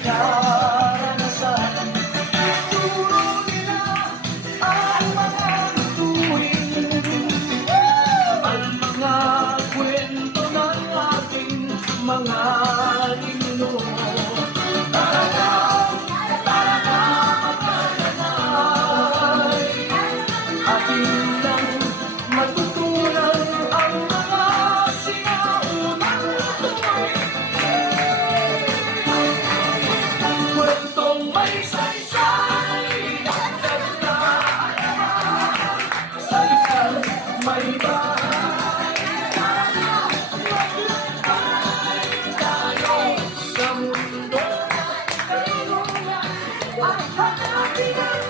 karanasan. Turo nila ang mga lutuin, ang mga kwento ng ating mga ninuno. Para na mapananay, ating lang matutunan ang mga sinaunang lutuin. Kwentong may saysay, dagdag na alaman, sa isang may bahay. Magbibigay tayo sa mundo, at hanapin ang